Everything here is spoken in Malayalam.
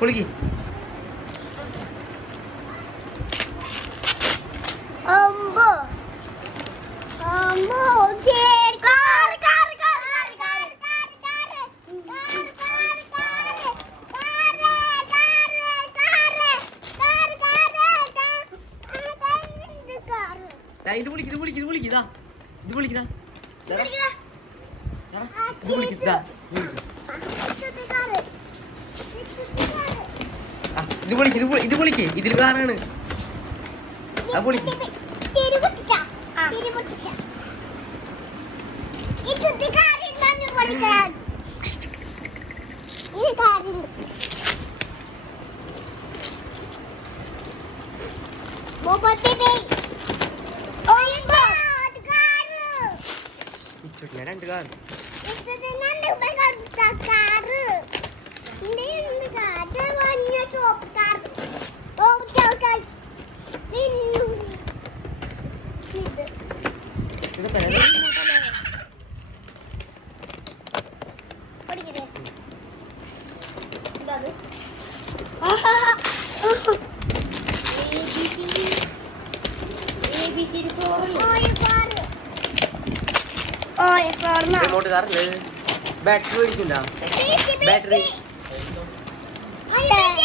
പൊളിക്ക്. ഇത് പൊളിക്ക്, ഇത് പൊളിക്ക്, ഇത് പൊളിക്ക്. ഇതാ ഇത് പൊളിക്കടാ. ഇത് പൊളിക്ക്. ഇതാ ഇത് പൊളിക്ക്, ഇത് പൊളിക്ക്. ഇതിൽ കാറാണ്. ആ പൊളിക്ക്. രണ്ട് കാർ. റിമോട്ട് കാറില്ലേ? ബാറ്ററി മേടിച്ചിട്ടുണ്ടോ? ബാറ്ററി